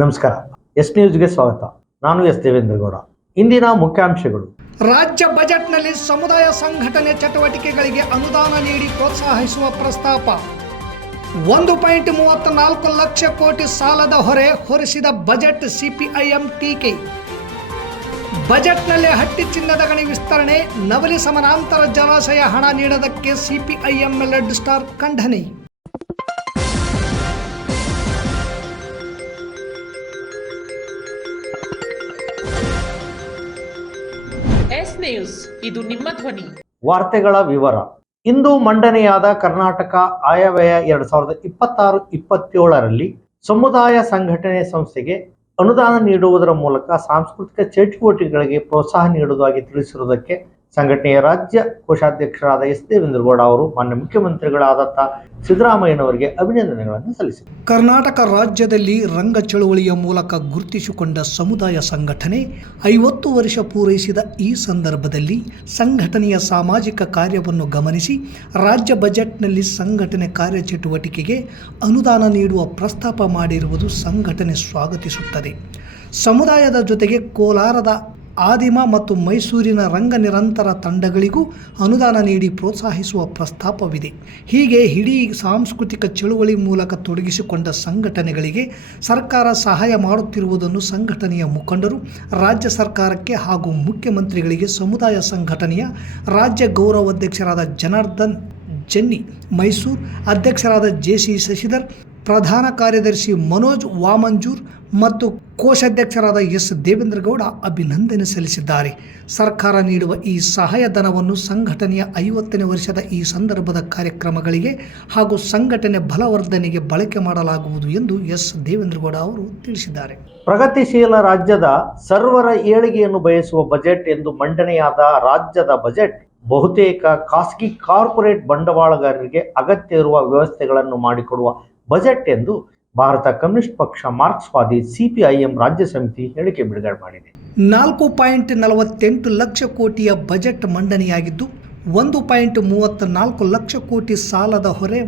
ನಮಸ್ಕಾರ. ಎಸ್ ನ್ಯೂಸ್ಗೆ ಸ್ವಾಗತ. ನಾನು ಎಸ್ ದೇವೇಂದ್ರಗೌಡ. ಇಂದಿನ ಮುಖ್ಯಾಂಶಗಳು. ರಾಜ್ಯ ಬಜೆಟ್ನಲ್ಲಿ ಸಮುದಾಯ ಸಂಘಟನೆ ಚಟುವಟಿಕೆಗಳಿಗೆ ಅನುದಾನ ನೀಡಿ ಪ್ರೋತ್ಸಾಹಿಸುವ ಪ್ರಸ್ತಾಪ. 1.34 ಲಕ್ಷ ಕೋಟಿ ಸಾಲದ ಹೊರೆ ಹೊರಿಸಿದ ಬಜೆಟ್, ಸಿಪಿಐಎಂ ಟೀಕೆ. ಬಜೆಟ್ನಲ್ಲಿ ಹಟ್ಟಿ ಚಿನ್ನದ ಗಣಿ ವಿಸ್ತರಣೆ, ನವಲಿ ಸಮಾನಾಂತರ ಜಲಾಶಯ ಹಣ ನೀಡದಕ್ಕೆ ಸಿಪಿಐಎಂ ಲೆಡ್ ಸ್ಟಾರ್ ಖಂಡನೆ. ಎಸ್ ನ್ಯೂಸ್, ಇದು ನಿಮ್ಮ ಧ್ವನಿ. ವಾರ್ತೆಗಳ ವಿವರ. ಇಂದು ಮಂಡನೆಯಾದ ಕರ್ನಾಟಕ ಆಯವ್ಯಯ 2026-27ರಲ್ಲಿ ಸಮುದಾಯ ಸಂಘಟನೆ ಸಂಸ್ಥೆಗೆ ಅನುದಾನ ನೀಡುವುದರ ಮೂಲಕ ಸಾಂಸ್ಕೃತಿಕ ಚಟುವಟಿಕೆಗಳಿಗೆ ಪ್ರೋತ್ಸಾಹ ನೀಡುವುದಾಗಿ ತಿಳಿಸಿರುವುದಕ್ಕೆ ಸಂಘಟನೆಯ ರಾಜ್ಯ ಕೋಶಾಧ್ಯಕ್ಷರಾದ ಎಸ್ ದೇವೇಂದ್ರಗೌಡ ಅವರು ಮಾನ್ಯ ಮುಖ್ಯಮಂತ್ರಿಗಳಾದಂಥ ಸಿದ್ದರಾಮಯ್ಯನವರಿಗೆ ಅಭಿನಂದನೆಗಳನ್ನು ಸಲ್ಲಿಸಿದರು. ಕರ್ನಾಟಕ ರಾಜ್ಯದಲ್ಲಿ ರಂಗ ಚಳುವಳಿಯ ಮೂಲಕ ಗುರುತಿಸಿಕೊಂಡ ಸಮುದಾಯ ಸಂಘಟನೆ 50 ವರ್ಷ ಪೂರೈಸಿದ ಈ ಸಂದರ್ಭದಲ್ಲಿ ಸಂಘಟನೆಯ ಸಾಮಾಜಿಕ ಕಾರ್ಯವನ್ನು ಗಮನಿಸಿ ರಾಜ್ಯ ಬಜೆಟ್ನಲ್ಲಿ ಸಂಘಟನೆ ಕಾರ್ಯಚಟುವಟಿಕೆಗೆ ಅನುದಾನ ನೀಡುವ ಪ್ರಸ್ತಾಪ ಮಾಡಿರುವುದು ಸಂಘಟನೆ ಸ್ವಾಗತಿಸುತ್ತದೆ. ಸಮುದಾಯದ ಜೊತೆಗೆ ಕೋಲಾರದ ಆದಿಮ ಮತ್ತು ಮೈಸೂರಿನ ರಂಗ ನಿರಂತರ ತಂಡಗಳಿಗೂ ಅನುದಾನ ನೀಡಿ ಪ್ರೋತ್ಸಾಹಿಸುವ ಪ್ರಸ್ತಾಪವಿದೆ. ಹೀಗೆ ಇಡೀ ಸಾಂಸ್ಕೃತಿಕ ಚಳುವಳಿ ಮೂಲಕ ತೊಡಗಿಸಿಕೊಂಡ ಸಂಘಟನೆಗಳಿಗೆ ಸರ್ಕಾರ ಸಹಾಯ ಮಾಡುತ್ತಿರುವುದನ್ನು ಸಂಘಟನೆಯ ಮುಖಂಡರು ರಾಜ್ಯ ಸರ್ಕಾರಕ್ಕೆ ಹಾಗೂ ಮುಖ್ಯಮಂತ್ರಿಗಳಿಗೆ ಸಮುದಾಯ ಸಂಘಟನೆಯ ರಾಜ್ಯ ಗೌರವಾಧ್ಯಕ್ಷರಾದ ಜನಾರ್ದನ್ ಜನ್ನಿ, ಮೈಸೂರು ಅಧ್ಯಕ್ಷರಾದ ಜೆಸಿ ಶಶಿಧರ್, ಪ್ರಧಾನ ಕಾರ್ಯದರ್ಶಿ ಮನೋಜ್ ವಾಮಂಜೂರ್ ಮತ್ತು ಕೋಶಾಧ್ಯಕ್ಷರಾದ ಎಸ್ ದೇವೇಂದ್ರಗೌಡ ಅಭಿನಂದನೆ ಸಲ್ಲಿಸಿದ್ದಾರೆ. ಸರ್ಕಾರ ನೀಡುವ ಈ ಸಹಾಯಧನವನ್ನು ಸಂಘಟನೆಯ 50ನೇ ವರ್ಷದ ಈ ಸಂದರ್ಭದ ಕಾರ್ಯಕ್ರಮಗಳಿಗೆ ಹಾಗೂ ಸಂಘಟನೆ ಬಲವರ್ಧನೆಗೆ ಬಳಕೆ ಮಾಡಲಾಗುವುದು ಎಂದು ಎಸ್ ದೇವೇಂದ್ರಗೌಡ ಅವರು ತಿಳಿಸಿದ್ದಾರೆ. ಪ್ರಗತಿಶೀಲ ರಾಜ್ಯದ ಸರ್ವರ ಏಳಿಗೆಯನ್ನು ಬಯಸುವ ಬಜೆಟ್ ಎಂದು ಮಂಡನೆಯಾದ ರಾಜ್ಯದ ಬಜೆಟ್ ಬಹುತೇಕ ಖಾಸಗಿ ಕಾರ್ಪೊರೇಟ್ ಬಂಡವಾಳಗಾರರಿಗೆ ಅಗತ್ಯ ಇರುವ ವ್ಯವಸ್ಥೆಗಳನ್ನು ಮಾಡಿಕೊಡುವ ಬಜೆಟ್ ಎಂದು ಭಾರತ ಕಮ್ಯುನಿಸ್ಟ್ ಪಕ್ಷ ಮಾರ್ಕ್ಸ್ವಾದಿ ಸಿಪಿಐಎಂ ರಾಜ್ಯ ಸಮಿತಿ ಹೇಳಿಕೆ ಬಿಡುಗಡೆ ಮಾಡಿದೆ. 4.48 ಲಕ್ಷ ಕೋಟಿಯ ಬಜೆಟ್ ಮಂಡನೆಯಾಗಿದ್ದು 1.34 ಲಕ್ಷ ಕೋಟಿ ಸಾಲದ ಹೊರೆ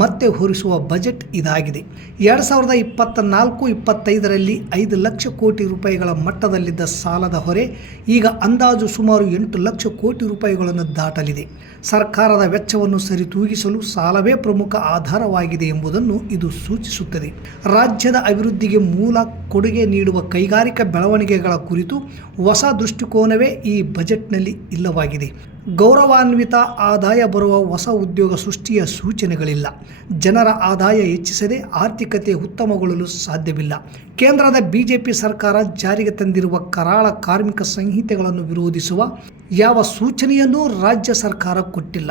ಮತ್ತೆ ಹೊರಿಸುವ ಬಜೆಟ್ ಇದಾಗಿದೆ. 2024-25ರಲ್ಲಿ 5 ಲಕ್ಷ ಕೋಟಿ ರೂಪಾಯಿಗಳ ಮಟ್ಟದಲ್ಲಿದ್ದ ಸಾಲದ ಹೊರೆ ಈಗ ಅಂದಾಜು ಸುಮಾರು 8 ಲಕ್ಷ ಕೋಟಿ ರೂಪಾಯಿಗಳನ್ನು ದಾಟಲಿದೆ. ಸರ್ಕಾರದ ವೆಚ್ಚವನ್ನು ಸರಿತೂಗಿಸಲು ಸಾಲವೇ ಪ್ರಮುಖ ಆಧಾರವಾಗಿದೆ ಎಂಬುದನ್ನು ಇದು ಸೂಚಿಸುತ್ತದೆ. ರಾಜ್ಯದ ಅಭಿವೃದ್ಧಿಗೆ ಮೂಲ ಕೊಡುಗೆ ನೀಡುವ ಕೈಗಾರಿಕಾ ಬೆಳವಣಿಗೆಗಳ ಕುರಿತು ಹೊಸ ದೃಷ್ಟಿಕೋನವೇ ಈ ಬಜೆಟ್ನಲ್ಲಿ ಇಲ್ಲವಾಗಿದೆ. ಗೌರವಾನ್ವಿತ ಆದಾಯ ಬರುವ ಹೊಸ ಉದ್ಯೋಗ ಸೃಷ್ಟಿಯ ಸೂಚನೆಗಳಿಲ್ಲ. ಜನರ ಆದಾಯ ಹೆಚ್ಚಿಸದೆ ಆರ್ಥಿಕತೆ ಉತ್ತಮಗೊಳ್ಳಲು ಸಾಧ್ಯವಿಲ್ಲ. ಕೇಂದ್ರದ ಬಿಜೆಪಿ ಸರ್ಕಾರ ಜಾರಿಗೆ ತಂದಿರುವ ಕರಾಳ ಕಾರ್ಮಿಕ ಸಂಹಿತೆಗಳನ್ನು ವಿರೋಧಿಸುವ ಯಾವ ಸೂಚನೆಯನ್ನೂ ರಾಜ್ಯ ಸರ್ಕಾರ ಕೊಟ್ಟಿಲ್ಲ.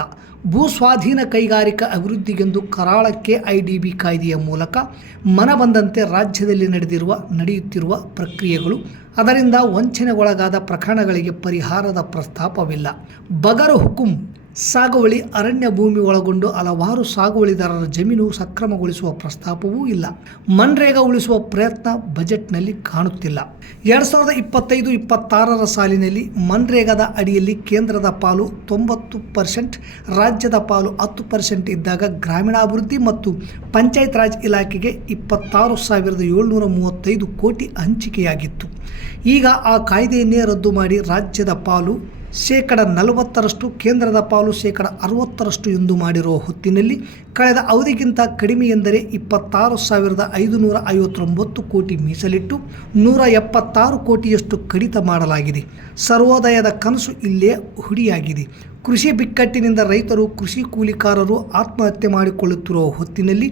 ಭೂ ಸ್ವಾಧೀನ ಕೈಗಾರಿಕಾ ಅಭಿವೃದ್ಧಿಗೆಂದು ಕರಾಳ KIDB ಕಾಯ್ದೆಯ ಮೂಲಕ ಮನಬಂದಂತೆ ರಾಜ್ಯದಲ್ಲಿ ನಡೆಯುತ್ತಿರುವ ಪ್ರಕ್ರಿಯೆಗಳು, ಅದರಿಂದ ವಂಚನೆಗೊಳಗಾದ ಪ್ರಕರಣಗಳಿಗೆ ಪರಿಹಾರದ ಪ್ರಸ್ತಾಪವಿಲ್ಲ. ಬಗರು ಹುಕುಂ ಸಾಗುವಳಿ, ಅರಣ್ಯ ಭೂಮಿ ಒಳಗೊಂಡು ಹಲವಾರು ಸಾಗುವಳಿದಾರರ ಜಮೀನು ಸಕ್ರಮಗೊಳಿಸುವ ಪ್ರಸ್ತಾಪವೂ ಇಲ್ಲ. ಮನ್ರೇಗಾ ಉಳಿಸುವ ಪ್ರಯತ್ನ ಬಜೆಟ್ನಲ್ಲಿ ಕಾಣುತ್ತಿಲ್ಲ. 2025-26ರ ಸಾಲಿನಲ್ಲಿ ಮನ್ರೇಗಾದ ಅಡಿಯಲ್ಲಿ ಕೇಂದ್ರದ ಪಾಲು 90%, ರಾಜ್ಯದ ಪಾಲು 10% ಇದ್ದಾಗ ಗ್ರಾಮೀಣಾಭಿವೃದ್ಧಿ ಮತ್ತು ಪಂಚಾಯತ್ ರಾಜ್ ಇಲಾಖೆಗೆ 26,735 ಕೋಟಿ ಹಂಚಿಕೆಯಾಗಿತ್ತು. ಈಗ ಆ ಕಾಯ್ದೆಯನ್ನೇ ರದ್ದು ಮಾಡಿ ರಾಜ್ಯದ ಪಾಲು 40%, ಕೇಂದ್ರದ ಪಾಲು 60% ಎಂದು ಮಾಡಿರುವ ಹೊತ್ತಿನಲ್ಲಿ ಕಳೆದ ಅವಧಿಗಿಂತ ಕಡಿಮೆ ಎಂದರೆ 26,559 ಕೋಟಿ ಮೀಸಲಿಟ್ಟು 176 ಕೋಟಿಯಷ್ಟು ಕಡಿತ ಮಾಡಲಾಗಿದೆ. ಸರ್ವೋದಯದ ಕನಸು ಇಲ್ಲೇ ಹುಡಿಯಾಗಿದೆ. ಕೃಷಿ ಬಿಕ್ಕಟ್ಟಿನಿಂದ ರೈತರು, ಕೃಷಿ ಕೂಲಿಕಾರರು ಆತ್ಮಹತ್ಯೆ ಮಾಡಿಕೊಳ್ಳುತ್ತಿರುವ ಹೊತ್ತಿನಲ್ಲಿ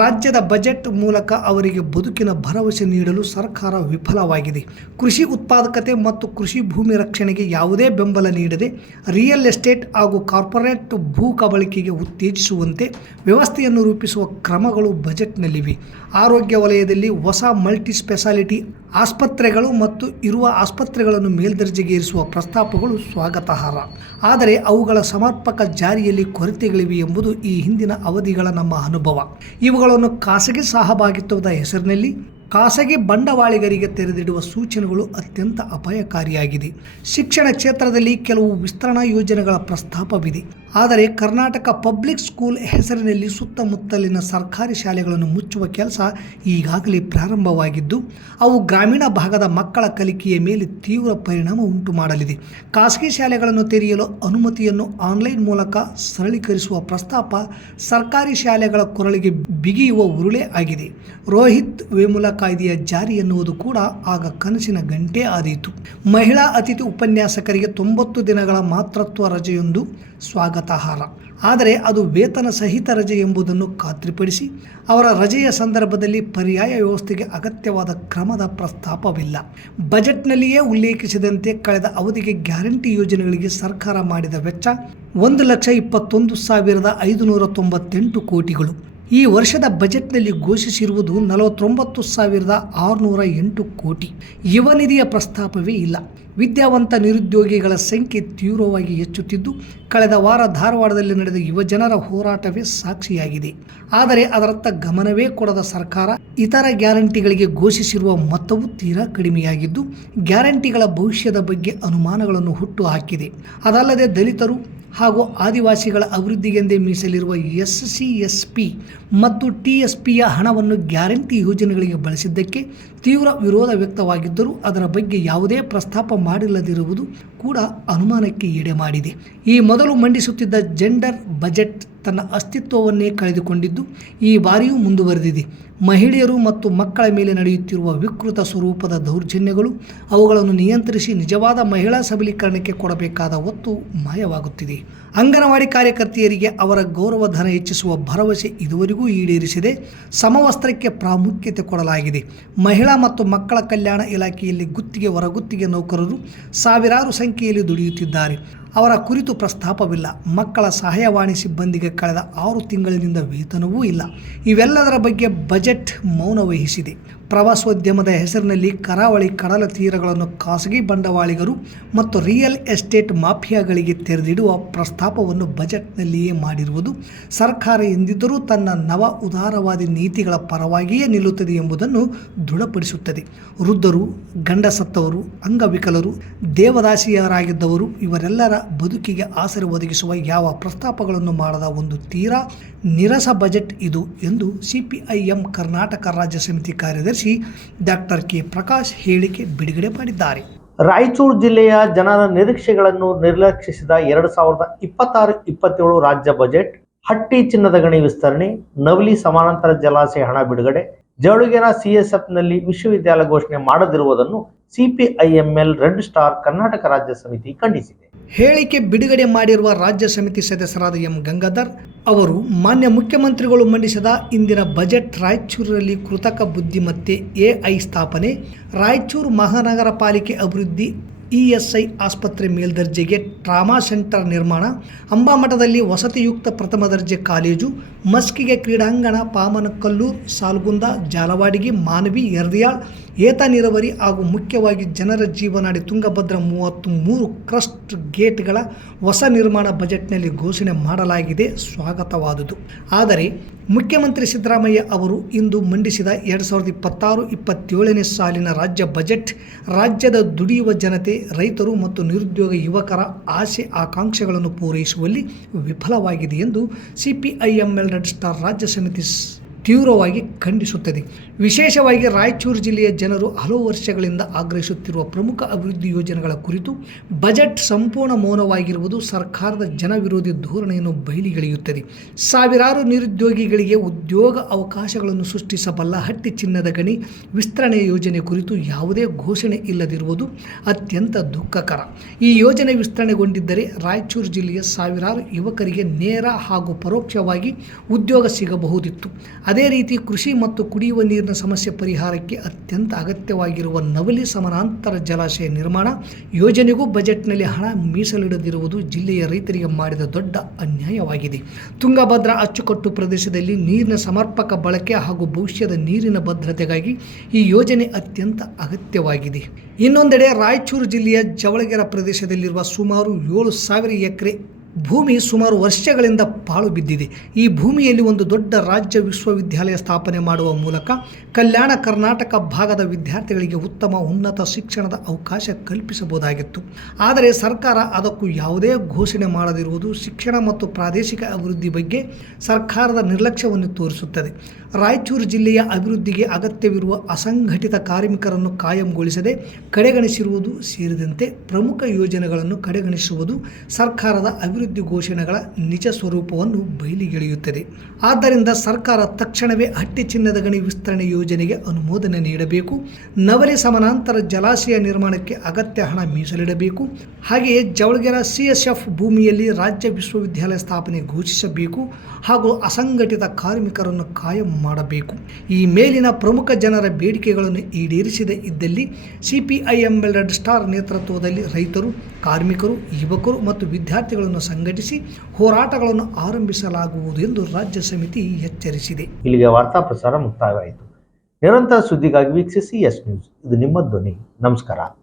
ರಾಜ್ಯದ ಬಜೆಟ್ ಮೂಲಕ ಅವರಿಗೆ ಬದುಕಿನ ಭರವಸೆ ನೀಡಲು ಸರ್ಕಾರ ವಿಫಲವಾಗಿದೆ. ಕೃಷಿ ಉತ್ಪಾದಕತೆ ಮತ್ತು ಕೃಷಿ ಭೂಮಿ ರಕ್ಷಣೆಗೆ ಯಾವುದೇ ಬೆಂಬಲ ನೀಡದೆ ರಿಯಲ್ ಎಸ್ಟೇಟ್ ಹಾಗೂ ಕಾರ್ಪೊರೇಟ್ ಭೂ ಕಬಳಿಕೆಗೆ ಉತ್ತೇಜಿಸುವಂತೆ ವ್ಯವಸ್ಥೆಯನ್ನು ರೂಪಿಸುವ ಕ್ರಮಗಳು ಬಜೆಟ್ನಲ್ಲಿವೆ. ಆರೋಗ್ಯ ವಲಯದಲ್ಲಿ ಹೊಸ ಮಲ್ಟಿ ಸ್ಪೆಷಾಲಿಟಿ ಆಸ್ಪತ್ರೆಗಳು ಮತ್ತು ಇರುವ ಆಸ್ಪತ್ರೆಗಳನ್ನು ಮೇಲ್ದರ್ಜೆಗೇರಿಸುವ ಪ್ರಸ್ತಾಪಗಳು ಸ್ವಾಗತಾರ್ಹ. ಆದರೆ ಅವುಗಳ ಸಮರ್ಪಕ ಜಾರಿಯಲ್ಲಿ ಕೊರತೆಗಳಿವೆ ಎಂಬುದು ಈ ಹಿಂದಿನ ಅವಧಿಗಳ ನಮ್ಮ ಅನುಭವ. ಇವುಗಳನ್ನು ಖಾಸಗಿ ಸಹಭಾಗಿತ್ವದ ಹೆಸರಿನಲ್ಲಿ ಖಾಸಗಿ ಬಂಡವಾಳಿಗರಿಗೆ ತೆರೆದಿಡುವ ಸೂಚನೆಗಳು ಅತ್ಯಂತ ಅಪಾಯಕಾರಿಯಾಗಿದೆ. ಶಿಕ್ಷಣ ಕ್ಷೇತ್ರದಲ್ಲಿ ಕೆಲವು ವಿಸ್ತರಣಾ ಯೋಜನೆಗಳ ಪ್ರಸ್ತಾಪವಿದೆ. ಆದರೆ ಕರ್ನಾಟಕ ಪಬ್ಲಿಕ್ ಸ್ಕೂಲ್ ಹೆಸರಿನಲ್ಲಿ ಸುತ್ತಮುತ್ತಲಿನ ಸರ್ಕಾರಿ ಶಾಲೆಗಳನ್ನು ಮುಚ್ಚುವ ಕೆಲಸ ಈಗಾಗಲೇ ಪ್ರಾರಂಭವಾಗಿದ್ದು ಅವು ಗ್ರಾಮೀಣ ಭಾಗದ ಮಕ್ಕಳ ಕಲಿಕೆಯ ಮೇಲೆ ತೀವ್ರ ಪರಿಣಾಮ ಉಂಟು ಮಾಡಲಿದೆ. ಖಾಸಗಿ ಶಾಲೆಗಳನ್ನು ತೆರೆಯಲು ಅನುಮತಿಯನ್ನು ಆನ್ಲೈನ್ ಮೂಲಕ ಸರಳೀಕರಿಸುವ ಪ್ರಸ್ತಾಪ ಸರ್ಕಾರಿ ಶಾಲೆಗಳ ಕೊರಳಿಗೆ ಬಿಗಿಯುವ ಉರುಳೇ ಆಗಿದೆ. ರೋಹಿತ್ ವೇಮುಲ ಕಾಯ್ದೆಯ ಜಾರಿ ಎನ್ನುವುದು ಕೂಡ ಆಗ ಕನಸಿನ ಗಂಟೆ ಆದೀತು. ಮಹಿಳಾ ಅತಿಥಿ ಉಪನ್ಯಾಸಕರಿಗೆ 90 ದಿನಗಳ ಮಾತೃತ್ವ ರಜೆಯೊಂದು ಸ್ವಾಗತಾರ್ಹ. ಆದರೆ ಅದು ವೇತನ ಸಹಿತ ರಜೆ ಎಂಬುದನ್ನು ಖಾತ್ರಿಪಡಿಸಿ ಅವರ ರಜೆಯ ಸಂದರ್ಭದಲ್ಲಿ ಪರ್ಯಾಯ ವ್ಯವಸ್ಥೆಗೆ ಅಗತ್ಯವಾದ ಕ್ರಮದ ಪ್ರಸ್ತಾಪವಿಲ್ಲ. ಬಜೆಟ್ನಲ್ಲಿಯೇ ಉಲ್ಲೇಖಿಸಿದಂತೆ ಕಳೆದ ಅವಧಿಗೆ ಗ್ಯಾರಂಟಿ ಯೋಜನೆಗಳಿಗೆ ಸರ್ಕಾರ ಮಾಡಿದ ವೆಚ್ಚ 1,21,598 ಕೋಟಿಗಳು. ಈ ವರ್ಷದ ಬಜೆಟ್ನಲ್ಲಿ ಘೋಷಿಸಿರುವುದು 49,608 ಕೋಟಿ. ಯುವ ನಿಧಿಯ ಪ್ರಸ್ತಾಪವೇ ಇಲ್ಲ. ವಿದ್ಯಾವಂತ ನಿರುದ್ಯೋಗಿಗಳ ಸಂಖ್ಯೆ ತೀವ್ರವಾಗಿ ಹೆಚ್ಚುತ್ತಿದ್ದು ಕಳೆದ ವಾರ ಧಾರವಾಡದಲ್ಲಿ ನಡೆದ ಯುವಜನರ ಹೋರಾಟವೇ ಸಾಕ್ಷಿಯಾಗಿದೆ. ಆದರೆ ಅದರತ್ತ ಗಮನವೇ ಕೊಡದ ಸರ್ಕಾರ ಇತರ ಗ್ಯಾರಂಟಿಗಳಿಗೆ ಘೋಷಿಸಿರುವ ಮೊತ್ತವೂ ತೀರಾ ಕಡಿಮೆಯಾಗಿದ್ದು ಗ್ಯಾರಂಟಿಗಳ ಭವಿಷ್ಯದ ಬಗ್ಗೆ ಅನುಮಾನಗಳನ್ನು ಹುಟ್ಟು ಹಾಕಿದೆ. ಅದಲ್ಲದೆ ದಲಿತರು ಹಾಗೂ ಆದಿವಾಸಿಗಳ ಅಭಿವೃದ್ಧಿಗೆಂದೇ ಮೀಸಲಿರುವ SC/SP ಮತ್ತು TSPಯ ಹಣವನ್ನು ಗ್ಯಾರಂಟಿ ಯೋಜನೆಗಳಿಗೆ ಬಳಸಿದ್ದಕ್ಕೆ ತೀವ್ರ ವಿರೋಧ ವ್ಯಕ್ತವಾಗಿದ್ದರೂ ಅದರ ಬಗ್ಗೆ ಯಾವುದೇ ಪ್ರಸ್ತಾಪ ಮಾಡಿಲ್ಲದಿರುವುದು ಕೂಡ ಅನುಮಾನಕ್ಕೆ ಎಡೆ ಮಾಡಿದೆ. ಈ ಮೊದಲು ಮಂಡಿಸುತ್ತಿದ್ದ ಜೆಂಡರ್ ಬಜೆಟ್ ತನ್ನ ಅಸ್ತಿತ್ವವನ್ನೇ ಕಳೆದುಕೊಂಡಿದ್ದು ಈ ಬಾರಿಯೂ ಮುಂದುವರೆದಿದೆ. ಮಹಿಳೆಯರು ಮತ್ತು ಮಕ್ಕಳ ಮೇಲೆ ನಡೆಯುತ್ತಿರುವ ವಿಕೃತ ಸ್ವರೂಪದ ದೌರ್ಜನ್ಯಗಳು, ಅವುಗಳನ್ನು ನಿಯಂತ್ರಿಸಿ ನಿಜವಾದ ಮಹಿಳಾ ಸಬಲೀಕರಣಕ್ಕೆ ಕೊಡಬೇಕಾದ ಒತ್ತು ಮಾಯವಾಗುತ್ತಿದೆ. ಅಂಗನವಾಡಿ ಕಾರ್ಯಕರ್ತೆಯರಿಗೆ ಅವರ ಗೌರವಧನ ಹೆಚ್ಚಿಸುವ ಭರವಸೆ ಇದುವರೆಗೂ ಈಡೇರಿಸಿದೆ. ಸಮವಸ್ತ್ರಕ್ಕೆ ಪ್ರಾಮುಖ್ಯತೆ ಕೊಡಲಾಗಿದೆ. ಮಹಿಳಾ ಮತ್ತು ಮಕ್ಕಳ ಕಲ್ಯಾಣ ಇಲಾಖೆಯಲ್ಲಿ ಗುತ್ತಿಗೆ ಹೊರಗುತ್ತಿಗೆ ನೌಕರರು ಸಾವಿರಾರು ಸಂಖ್ಯೆಯಲ್ಲಿ ದುಡಿಯುತ್ತಿದ್ದಾರೆ. ಅವರ ಕುರಿತು ಪ್ರಸ್ತಾಪವಿಲ್ಲ. ಮಕ್ಕಳ ಸಹಾಯವಾಣಿ ಸಿಬ್ಬಂದಿಗೆ ಕಳೆದ 6 ತಿಂಗಳಿನಿಂದ ವೇತನವೂ ಇಲ್ಲ. ಇವೆಲ್ಲದರ ಬಗ್ಗೆ ಬಜೆಟ್ ಮೌನ ವಹಿಸಿದೆ. ಪ್ರವಾಸೋದ್ಯಮದ ಹೆಸರಿನಲ್ಲಿ ಕರಾವಳಿ ಕಡಲ ತೀರಗಳನ್ನು ಖಾಸಗಿ ಬಂಡವಾಳಿಗರು ಮತ್ತು ರಿಯಲ್ ಎಸ್ಟೇಟ್ ಮಾಫಿಯಾಗಳಿಗೆ ತೆರೆದಿಡುವ ಪ್ರಸ್ತಾಪವನ್ನು ಬಜೆಟ್ನಲ್ಲಿಯೇ ಮಾಡಿರುವುದು ಸರ್ಕಾರ ಎಂದಿದ್ದರೂ ತನ್ನ ನವ ಉದಾರವಾದಿ ನೀತಿಗಳ ಪರವಾಗಿಯೇ ನಿಲ್ಲುತ್ತದೆ ಎಂಬುದನ್ನು ದೃಢಪಡಿಸುತ್ತದೆ. ವೃದ್ಧರು, ಗಂಡ ಸತ್ತವರು, ಅಂಗವಿಕಲರು, ದೇವದಾಸಿಯರಾಗಿದ್ದವರು ಇವರೆಲ್ಲರ ಬದುಕಿಗೆ ಆಸರೆ ಒದಗಿಸುವ ಯಾವ ಪ್ರಸ್ತಾಪಗಳನ್ನು ಮಾಡದ ಒಂದು ತೀರಾ ನಿರಸ ಬಜೆಟ್ ಇದು ಎಂದು CPIM ಕರ್ನಾಟಕ ರಾಜ್ಯ ಸಮಿತಿ ಕಾರ್ಯದರ್ಶಿ ಡಾಕ್ಟರ್ ಕೆ ಪ್ರಕಾಶ್ ಹೇಳಿಕೆ ಬಿಡುಗಡೆ ಮಾಡಿದ್ದಾರೆ. ರಾಯಚೂರು ಜಿಲ್ಲೆಯ ಜನರ ನಿರೀಕ್ಷೆಗಳನ್ನು ನಿರ್ಲಕ್ಷಿಸಿದ 2026-27 ರಾಜ್ಯ ಬಜೆಟ್, ಹಟ್ಟಿ ಚಿನ್ನದ ಗಣಿ ವಿಸ್ತರಣೆ, ನವಲಿ ಸಮಾನಾಂತರ ಜಲಾಶಯ ಹಣ ಬಿಡುಗಡೆ, ಜವಳಿಗೆನ CSFನಲ್ಲಿ ವಿಶ್ವವಿದ್ಯಾಲಯ ಘೋಷಣೆ ಮಾಡದಿರುವುದನ್ನು CPIML ರೆಡ್ ಸ್ಟಾರ್ ಕರ್ನಾಟಕ ರಾಜ್ಯ ಸಮಿತಿ ಖಂಡಿಸಿದೆ. ಹೇಳಿಕೆ ಬಿಡುಗಡೆ ಮಾಡಿರುವ ರಾಜ್ಯ ಸಮಿತಿ ಸದಸ್ಯರಾದ ಎಂ ಗಂಗಾಧರ್ ಅವರು ಮಾನ್ಯ ಮುಖ್ಯಮಂತ್ರಿಗಳು ಮಂಡಿಸಿದ ಇಂದಿನ ಬಜೆಟ್ ರಾಯಚೂರಿನಲ್ಲಿ ಕೃತಕ ಬುದ್ಧಿಮತ್ತೆ AI ಸ್ಥಾಪನೆ, ರಾಯಚೂರು ಮಹಾನಗರ ಪಾಲಿಕೆ ಅಭಿವೃದ್ಧಿ, ESI ಆಸ್ಪತ್ರೆ ಮೇಲ್ದರ್ಜೆಗೆ ಟ್ರಾಮಾ ಸೆಂಟರ್ ನಿರ್ಮಾಣ, ಅಂಬಾಮಠದಲ್ಲಿ ವಸತಿಯುಕ್ತ ಪ್ರಥಮ ದರ್ಜೆ ಕಾಲೇಜು, ಮಸ್ಕಿಗೆ ಕ್ರೀಡಾಂಗಣ, ಪಾಮನಕಲ್ಲೂರು, ಸಾಲ್ಗುಂದ, ಜಾಲವಾಡಿಗೆ, ಮಾನವಿ, ಯರ್ದಿಯಾಳ್ ಏತ ನೀರಾವರಿ ಹಾಗೂ ಮುಖ್ಯವಾಗಿ ಜನರ ಜೀವನಾಡಿ ತುಂಗಭದ್ರಾ 33 ಕ್ರಸ್ಟ್ ಗೇಟ್ಗಳ ಹೊಸ ನಿರ್ಮಾಣ ಬಜೆಟ್ನಲ್ಲಿ ಘೋಷಣೆ ಮಾಡಲಾಗಿದೆ, ಸ್ವಾಗತವಾದುದು. ಆದರೆ ಮುಖ್ಯಮಂತ್ರಿ ಸಿದ್ದರಾಮಯ್ಯ ಅವರು ಇಂದು ಮಂಡಿಸಿದ 2026-27ನೇ ಸಾಲಿನ ರಾಜ್ಯ ಬಜೆಟ್ ರಾಜ್ಯದ ದುಡಿಯುವ ಜನತೆ, ರೈತರು ಮತ್ತು ನಿರುದ್ಯೋಗ ಯುವಕರ ಆಸೆ ಆಕಾಂಕ್ಷೆಗಳನ್ನು ಪೂರೈಸುವಲ್ಲಿ ವಿಫಲವಾಗಿದೆ ಎಂದು CPIML ರೆಡ್ ಸ್ಟಾರ್ ರಾಜ್ಯ ಸಮಿತಿ ತೀವ್ರವಾಗಿ ಖಂಡಿಸುತ್ತದೆ. ವಿಶೇಷವಾಗಿ ರಾಯಚೂರು ಜಿಲ್ಲೆಯ ಜನರು ಹಲವು ವರ್ಷಗಳಿಂದ ಆಗ್ರಹಿಸುತ್ತಿರುವ ಪ್ರಮುಖ ಅಭಿವೃದ್ಧಿ ಯೋಜನೆಗಳ ಕುರಿತು ಬಜೆಟ್ ಸಂಪೂರ್ಣ ಮೌನವಾಗಿರುವುದು ಸರ್ಕಾರದ ಜನವಿರೋಧಿ ಧೋರಣೆಯನ್ನು ಬಯಲಿಗೆಳೆಯುತ್ತದೆ. ಸಾವಿರಾರು ನಿರುದ್ಯೋಗಿಗಳಿಗೆ ಉದ್ಯೋಗ ಅವಕಾಶಗಳನ್ನು ಸೃಷ್ಟಿಸಬಲ್ಲ ಹಟ್ಟಿ ಚಿನ್ನದ ಗಣಿ ವಿಸ್ತರಣೆ ಯೋಜನೆ ಕುರಿತು ಯಾವುದೇ ಘೋಷಣೆ ಇಲ್ಲದಿರುವುದು ಅತ್ಯಂತ ದುಃಖಕರ. ಈ ಯೋಜನೆ ವಿಸ್ತರಣೆಗೊಂಡಿದ್ದರೆ ರಾಯಚೂರು ಜಿಲ್ಲೆಯ ಸಾವಿರಾರು ಯುವಕರಿಗೆ ನೇರ ಹಾಗೂ ಪರೋಕ್ಷವಾಗಿ ಉದ್ಯೋಗ ಸಿಗಬಹುದಿತ್ತು. ಅದೇ ರೀತಿ ಕೃಷಿ ಮತ್ತು ಕುಡಿಯುವ ನೀರಿನ ಸಮಸ್ಯೆ ಪರಿಹಾರಕ್ಕೆ ಅತ್ಯಂತ ಅಗತ್ಯವಾಗಿರುವ ನವಲಿ ಸಮಾನಾಂತರ ಜಲಾಶಯ ನಿರ್ಮಾಣ ಯೋಜನೆಗೂ ಬಜೆಟ್ನಲ್ಲಿ ಹಣ ಮೀಸಲಿಡದಿರುವುದು ಜಿಲ್ಲೆಯ ರೈತರಿಗೆ ಮಾಡಿದ ದೊಡ್ಡ ಅನ್ಯಾಯವಾಗಿದೆ. ತುಂಗಭದ್ರಾ ಅಚ್ಚುಕಟ್ಟು ಪ್ರದೇಶದಲ್ಲಿ ನೀರಿನ ಸಮರ್ಪಕ ಬಳಕೆ ಹಾಗೂ ಭವಿಷ್ಯದ ನೀರಿನ ಭದ್ರತೆಗಾಗಿ ಈ ಯೋಜನೆ ಅತ್ಯಂತ ಅಗತ್ಯವಾಗಿದೆ. ಇನ್ನೊಂದೆಡೆ ರಾಯಚೂರು ಜಿಲ್ಲೆಯ ಜವಳಗೆರೆ ಪ್ರದೇಶದಲ್ಲಿರುವ ಸುಮಾರು 7,000 ಎಕರೆ ಭೂಮಿ ಸುಮಾರು ವರ್ಷಗಳಿಂದ ಪಾಳು ಬಿದ್ದಿದೆ. ಈ ಭೂಮಿಯಲ್ಲಿ ಒಂದು ದೊಡ್ಡ ರಾಜ್ಯ ವಿಶ್ವವಿದ್ಯಾಲಯ ಸ್ಥಾಪನೆ ಮಾಡುವ ಮೂಲಕ ಕಲ್ಯಾಣ ಕರ್ನಾಟಕ ಭಾಗದ ವಿದ್ಯಾರ್ಥಿಗಳಿಗೆ ಉತ್ತಮ ಉನ್ನತ ಶಿಕ್ಷಣದ ಅವಕಾಶ ಕಲ್ಪಿಸಬಹುದಾಗಿತ್ತು. ಆದರೆ ಸರ್ಕಾರ ಅದಕ್ಕೂ ಯಾವುದೇ ಘೋಷಣೆ ಮಾಡದಿರುವುದು ಶಿಕ್ಷಣ ಮತ್ತು ಪ್ರಾದೇಶಿಕ ಅಭಿವೃದ್ಧಿ ಬಗ್ಗೆ ಸರ್ಕಾರದ ನಿರ್ಲಕ್ಷ್ಯವನ್ನು ತೋರಿಸುತ್ತದೆ. ರಾಯಚೂರು ಜಿಲ್ಲೆಯ ಅಭಿವೃದ್ಧಿಗೆ ಅಗತ್ಯವಿರುವ ಅಸಂಘಟಿತ ಕಾರ್ಮಿಕರನ್ನು ಕಾಯಂಗೊಳಿಸದೆ ಕಡೆಗಣಿಸಿರುವುದು ಸೇರಿದಂತೆ ಪ್ರಮುಖ ಯೋಜನೆಗಳನ್ನು ಕಡೆಗಣಿಸುವುದು ಸರ್ಕಾರದ ಅಭಿವೃದ್ಧಿ ಘೋಷಣೆಗಳ ನಿಜ ಸ್ವರೂಪವನ್ನು ಬಯಲಿಗೆಳೆಯುತ್ತದೆ. ಆದ್ದರಿಂದ ಸರ್ಕಾರ ತಕ್ಷಣವೇ ಹಟ್ಟಿ ಚಿನ್ನದ ಗಣಿ ವಿಸ್ತರಣೆ ಯೋಜನೆಗೆ ಅನುಮೋದನೆ ನೀಡಬೇಕು. ನವಲೆ ಸಮಾನಾಂತರ ಜಲಾಶಯ ನಿರ್ಮಾಣಕ್ಕೆ ಅಗತ್ಯ ಹಣ ಮೀಸಲಿಡಬೇಕು. ಹಾಗೆಯೇ ಜವಳಗೆರೆ CSF ಭೂಮಿಯಲ್ಲಿ ರಾಜ್ಯ ವಿಶ್ವವಿದ್ಯಾಲಯ ಸ್ಥಾಪನೆ ಘೋಷಿಸಬೇಕು ಹಾಗೂ ಅಸಂಘಟಿತ ಕಾರ್ಮಿಕರನ್ನು ಕಾಯಂ ಮಾಡಬೇಕು. ಈ ಮೇಲಿನ ಪ್ರಮುಖ ಜನರ ಬೇಡಿಕೆಗಳನ್ನು ಈಡೇರಿಸದೇ ಇದ್ದಲ್ಲಿ CPIM ರೆಡ್ ಸ್ಟಾರ್ ನೇತೃತ್ವದಲ್ಲಿ ರೈತರು, ಕಾರ್ಮಿಕರು, ಯುವಕರು ಮತ್ತು ವಿದ್ಯಾರ್ಥಿಗಳನ್ನು ಸಂಘಟಿಸಿ ಹೋರಾಟಗಳನ್ನು ಆರಂಭಿಸಲಾಗುವುದು ಎಂದು ರಾಜ್ಯ ಸಮಿತಿ ಎಚ್ಚರಿಸಿದೆ. ಇಲ್ಲಿಗೆ ವಾರ್ತಾ ಪ್ರಸಾರ ಮುಕ್ತಾಯವಾಯಿತು. ನಿರಂತರ ಸುದ್ದಿಗಾಗಿ ವೀಕ್ಷಿಸಿ ಎಸ್ ನ್ಯೂಸ್. ಇದು ನಿಮ್ಮ ಧ್ವನಿ. ನಮಸ್ಕಾರ.